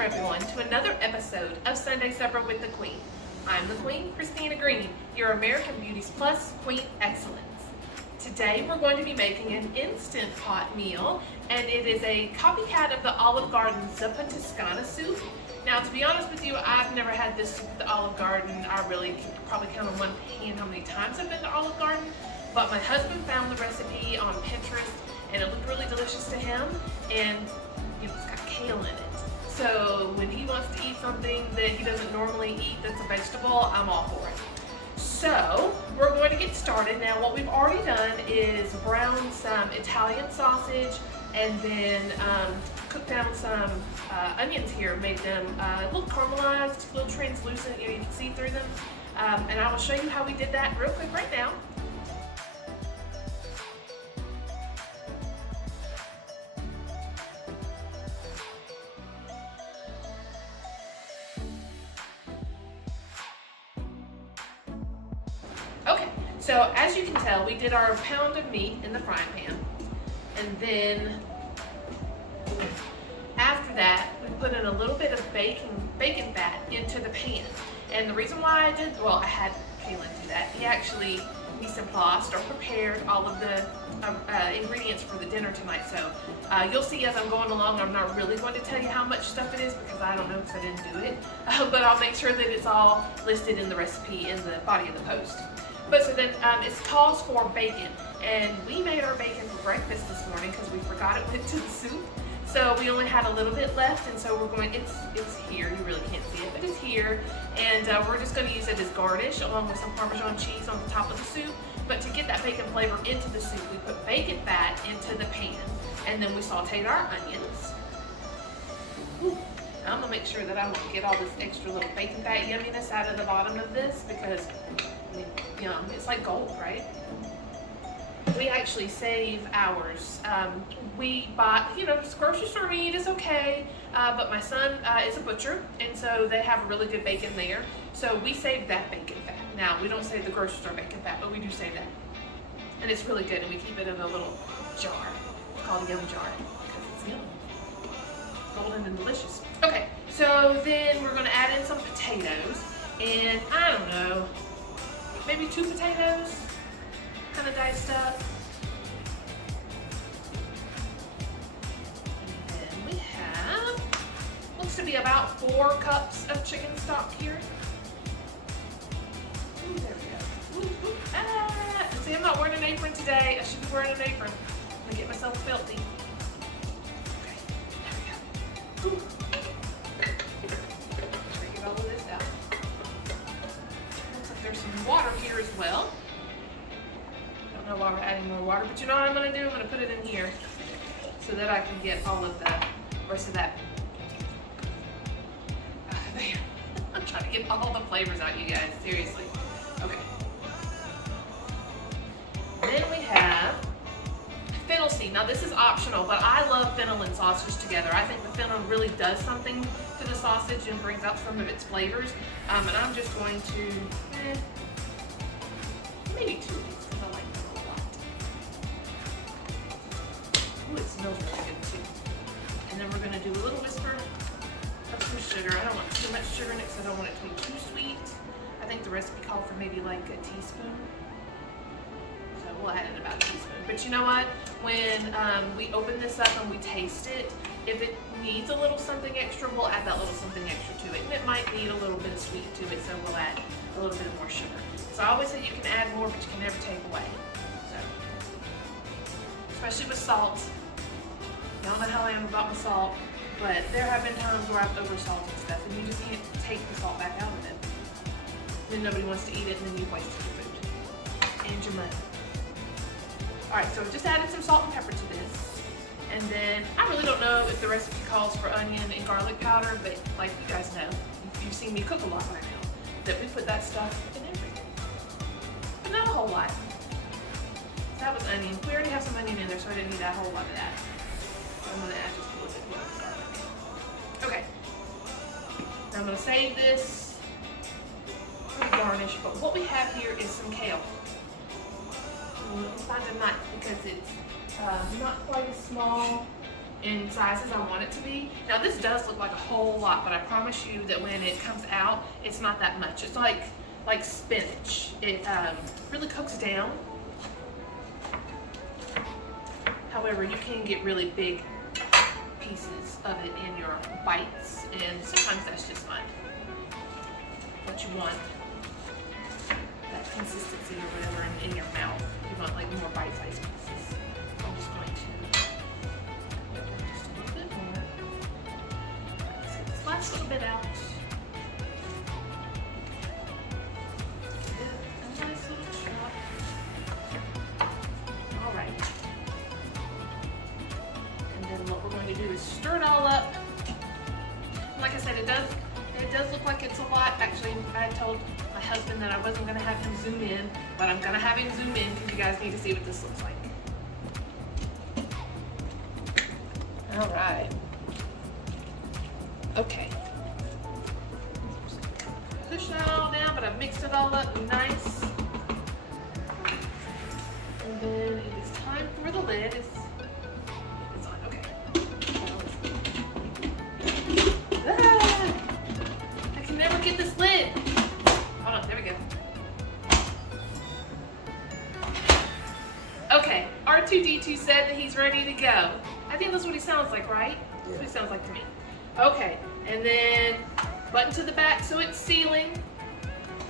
Welcome everyone to another episode of Sunday Supper with the Queen. I'm the Queen, Christina Green, your American Beauties Plus Queen Excellence. Today we're going to be making an Instant Pot meal, and it is a copycat of the Olive Garden Zuppa Toscana Soup. Now, to be honest with you, I've never had this soup at the Olive Garden. I really can probably count on one hand how many times I've been to Olive Garden, but my husband found the recipe on Pinterest, and it looked really delicious to him, and it's got kale in it. So when he wants to eat something that he doesn't normally eat that's a vegetable, I'm all for it. So we're going to get started. Now what we've already done is brown some Italian sausage and then cooked down some onions here, made them a little caramelized, a little translucent, you can see through them. And I will show you how we did that real quick right now. Okay, so as you can tell, we did our pound of meat in the frying pan, and then after that, we put in a little bit of bacon fat into the pan. And the reason why I did, well, I had Kaylin do that. He actually mise en place or prepared all of the ingredients for the dinner tonight. So you'll see as I'm going along, I'm not really going to tell you how much stuff it is because I don't know because I didn't do it. But I'll make sure that it's all listed in the recipe in the body of the post. But so then it calls for bacon, and we made our bacon for breakfast this morning because we forgot it went to the soup. So we only had a little bit left, and so we're going, it's here, you really can't see it, but it's here. And we're just gonna use it as garnish along with some Parmesan cheese on the top of the soup. But to get that bacon flavor into the soup, we put bacon fat into the pan, and then we sauteed our onions. Ooh. I'm gonna make sure that I won't get all this extra little bacon fat yumminess out of the bottom of this because, I mean, yum, it's like gold, right? We actually save ours. We bought, grocery store meat is okay, but my son is a butcher, and so they have really good bacon there. So we save that bacon fat. Now, we don't save the grocery store bacon fat, but we do save that. And it's really good, and we keep it in a little jar. It's called a yum jar because it's yum. Golden and delicious. Okay, so then we're gonna add in some potatoes, and I don't know, maybe 2 potatoes, kind of diced up. And then we have, looks to be about 4 cups of chicken stock here. Ooh, there we go. Ooh, ooh, ah! See, I'm not wearing an apron today. I should be wearing an apron. I'm gonna get myself filthy. Okay, there we go. Ooh. Get all of this out. Looks like there's some water here as well. Don't know why we're adding more water, but you know what I'm gonna do? I'm gonna put it in here so that I can get all of the rest of that there. I'm trying to get all the flavors out, you guys, seriously. Okay. Then we have fennel seed. Now this is optional, but I love fennel and sausage together. I think the fennel really does something to the sausage and brings out some of its flavors. And I'm just going to, maybe 2 of these because I like them a lot. Ooh, it smells really good too. And then we're gonna do a little whisper of some sugar. I don't want too much sugar in it because I don't want it to be too sweet. I think the recipe called for maybe like a teaspoon. So we'll add in about a teaspoon. But you know what? When we open this up and we taste it, if it needs a little something extra, we'll add that little something extra to it. And it might need a little bit of sweet to it, so we'll add a little bit more sugar. So I always say you can add more, but you can never take away. So, especially with salt. I don't know how I am about my salt, but there have been times where I've over-salted stuff, and you just can't take the salt back out of it. Then nobody wants to eat it, and then you've wasted your food and your money. All right, so just added some salt and pepper to this. And then, I really don't know if the recipe calls for onion and garlic powder, but like you guys know, you've seen me cook a lot right now, that we put that stuff in everything. But not a whole lot. So that was onion. We already have some onion in there, so I didn't need a whole lot of that. So I'm gonna add just a little bit more garlic. Okay. Now I'm gonna save this for the garnish, but what we have here is some kale. Let me find a knife because it's not quite as small in sizes I want it to be. Now this does look like a whole lot, but I promise you that when it comes out, it's not that much. It's like spinach. It really cooks down. However, you can get really big pieces of it in your bites, and sometimes that's just fine. But you want that consistency or whatever in your mouth. You want like more bite-sized pieces. I'm just going to put just a little bit more. Let's get this last little bit out. A nice little chop. All right. And then what we're going to do is stir it all up. Like I said, it does look like it's a lot. Actually, I told my husband that I wasn't going to have him zoom in, but I'm going to have him zoom in because you guys need to see what this looks like. All right. Okay. Push that all down, but I've mixed it all up nice. And then it is time for the lid. It's on. Okay. Ah, I can never get this lid. Hold on. There we go. Okay. R2D2 said that he's ready to go. I think that's what he sounds like, right? That's what he sounds like to me. Okay. And then button to the back so it's sealing.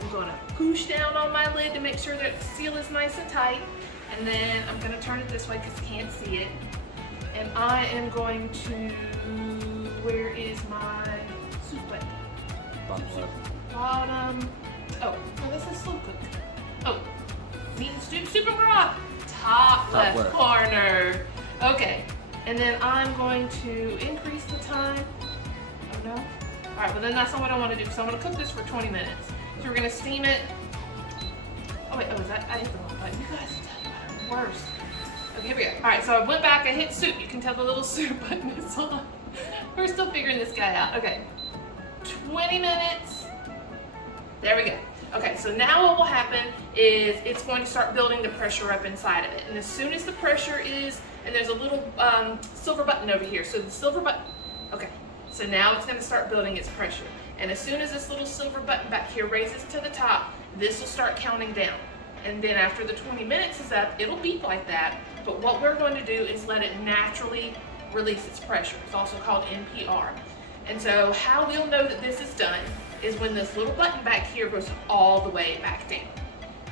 I'm going to push down on my lid to make sure that the seal is nice and tight. And then I'm going to turn it this way because you can't see it. And I am going to, where is my soup button? Bottom. Oh, no, this is slow cook. Oh, meat and stew, soup and broth. Top left corner. Okay. And then I'm going to increase the time. Oh no. All right, well then that's not what I want to do. So I'm going to cook this for 20 minutes. So we're going to steam it. Oh wait, is that, I hit the wrong button. You guys, I'm worse. Okay, here we go. All right, so I went back, I hit soup. You can tell the little soup button is on. We're still figuring this guy out. Okay, 20 minutes. There we go. Okay, so now what will happen is it's going to start building the pressure up inside of it. And as soon as the pressure is, and there's a little silver button over here. So the silver button, okay. So now it's going to start building its pressure. And as soon as this little silver button back here raises to the top, this will start counting down. And then after the 20 minutes is up, it'll beep like that. But what we're going to do is let it naturally release its pressure. It's also called NPR. And so how we'll know that this is done is when this little button back here goes all the way back down.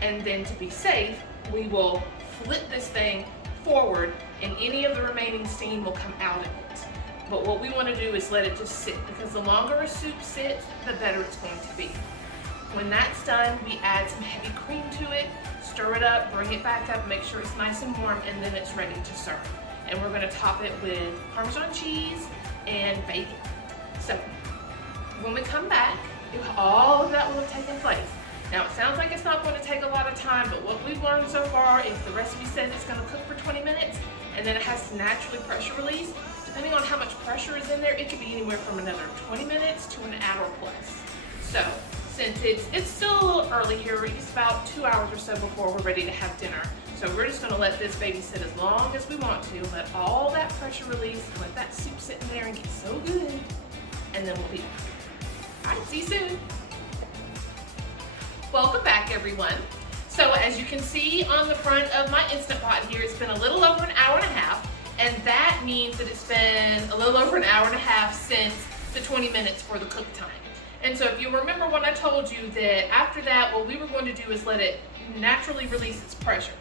And then to be safe, we will flip this thing forward and any of the remaining steam will come out of it. But what we want to do is let it just sit, because the longer a soup sits, the better it's going to be. When that's done, we add some heavy cream to it, stir it up, bring it back up, make sure it's nice and warm, and then it's ready to serve. And we're going to top it with Parmesan cheese and bacon. So when we come back, all of that will have taken place. Now it sounds like it's not going to take a lot of time, but what we've learned so far is the recipe says it's going to cook for 20 minutes, and then it has to naturally pressure release. Depending on how much pressure is in there, it could be anywhere from another 20 minutes to an hour plus. So since it's still a little early here, it's about 2 hours or so before we're ready to have dinner. So we're just going to let this baby sit as long as we want to, let all that pressure release, and let that soup sit in there and get so good, and then we'll be back. All right, see you soon. Welcome back, everyone. So as you can see on the front of my Instapot here, it's been a little over an hour and a half, and that means that it's been a little over an hour and a half since the 20 minutes for the cook time. And so if you remember when I told you that after that, what we were going to do is let it naturally release its pressure.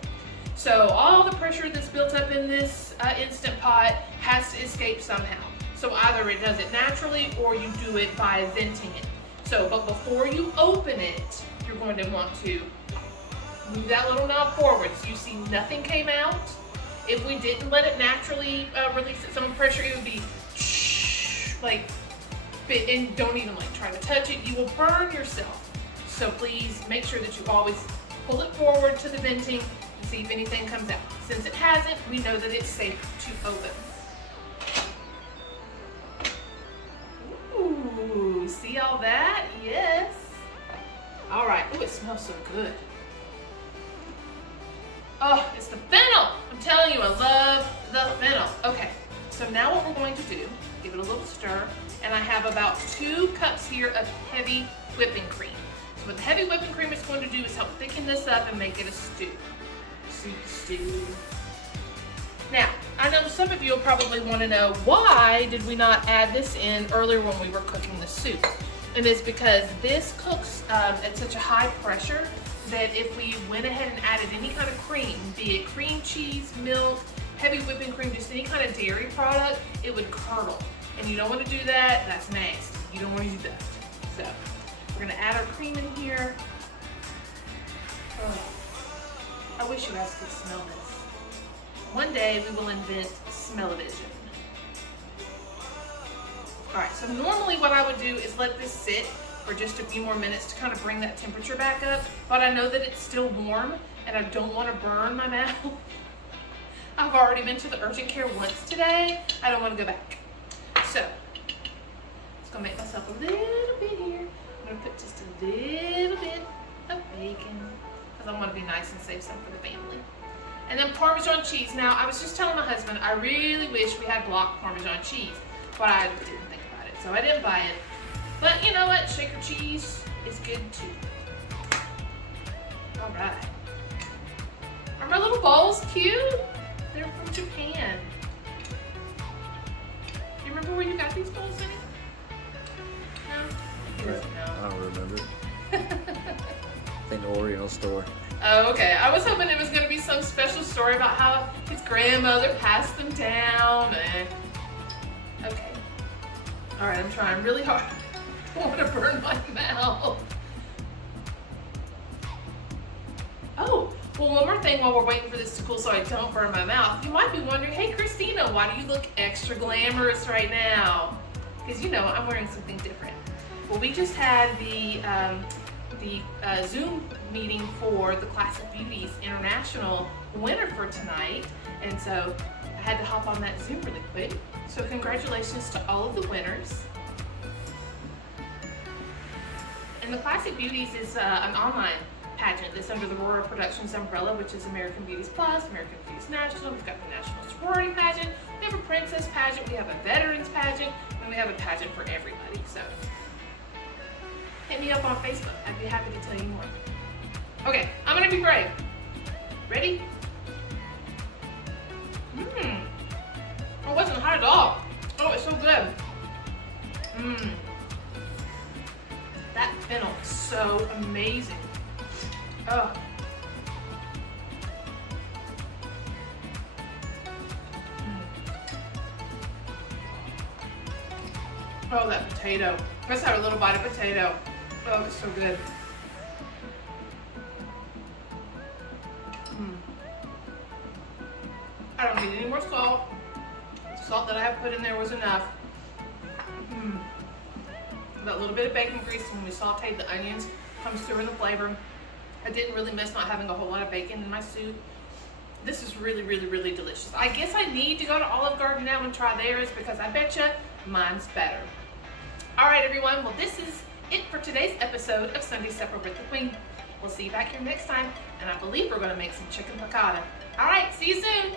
So all the pressure that's built up in this Instant Pot has to escape somehow. So either it does it naturally or you do it by venting it. So, but before you open it, you're going to want to move that little knob forward so you see nothing came out. If we didn't let it naturally release its own pressure, it would be like, and don't even like try to touch it. You will burn yourself. So please make sure that you always pull it forward to the venting and see if anything comes out. Since it hasn't, we know that it's safe to open. Ooh, see all that? Yes. All right. Ooh, it smells so good. Oh, it's the fennel. I'm telling you, I love the fennel. Okay, So now what we're going to do, give it a little stir, and I have about 2 cups here of heavy whipping cream. So what the heavy whipping cream is going to do is help thicken this up and make it a stew. Soup stew. Now, I know some of you will probably want to know, why did we not add this in earlier when we were cooking the soup? And it's because this cooks at such a high pressure that if we went ahead and added any kind of cream, be it cream cheese, milk, heavy whipping cream, just any kind of dairy product, it would curdle. And you don't want to do that, that's nasty. You don't want to do that. So, we're going to add our cream in here. Oh, I wish you guys could smell this. One day we will invent smell-o-vision. Alright, so normally what I would do is let this sit for just a few more minutes to kind of bring that temperature back up, but I know that it's still warm and I don't want to burn my mouth. I've already been to the urgent care once today. I don't want to go back. So, just going to make myself a little bit here. I'm going to put just a little bit of bacon because I want to be nice and save some for the family. And then Parmesan cheese. Now, I was just telling my husband, I really wish we had block Parmesan cheese, but I didn't think about it, so I didn't buy it. But you know what? Shaker cheese is good too. All right. Are my little bowls cute? They're from Japan. Do you remember where you got these bowls in? No? He doesn't know. I don't remember. I think the Oriental store. Oh, okay. I was hoping it was going to be some special story about how his grandmother passed them down. And... okay. All right, I'm trying really hard. I don't want to burn my mouth. Oh, well, one more thing while we're waiting for this to cool so I don't burn my mouth. You might be wondering, hey, Christina, why do you look extra glamorous right now? Because, you know, I'm wearing something different. Well, we just had the Zoom meeting for the Classic Beauties International winner for tonight, and so I had to hop on that Zoom really quick. So congratulations to all of the winners. And the Classic Beauties is an online pageant that's under the Aurora Productions umbrella, which is American Beauties Plus, American Beauties National. We've got the National Sorority Pageant, we have a Princess Pageant, we have a Veterans Pageant, and we have a pageant for everybody. So hit me up on Facebook. I'd be happy to tell you more. Okay, I'm gonna be brave. Ready? It wasn't hot at all. Oh, it's so good. That fennel is so amazing. Oh. Oh, that potato. Let's have a little bite of potato. Oh, it's so good. I don't need any more salt. The salt that I have put in there was enough. That little bit of bacon grease when we sauteed the onions comes through in the flavor. I didn't really miss not having a whole lot of bacon in my soup. This is really, really, really delicious. I guess I need to go to Olive Garden now and try theirs because I bet you mine's better. All right, everyone. Well, this is it for today's episode of Sunday Supper with the Queen. We'll see you back here next time, and I believe we're going to make some chicken piccata. All right, see you soon.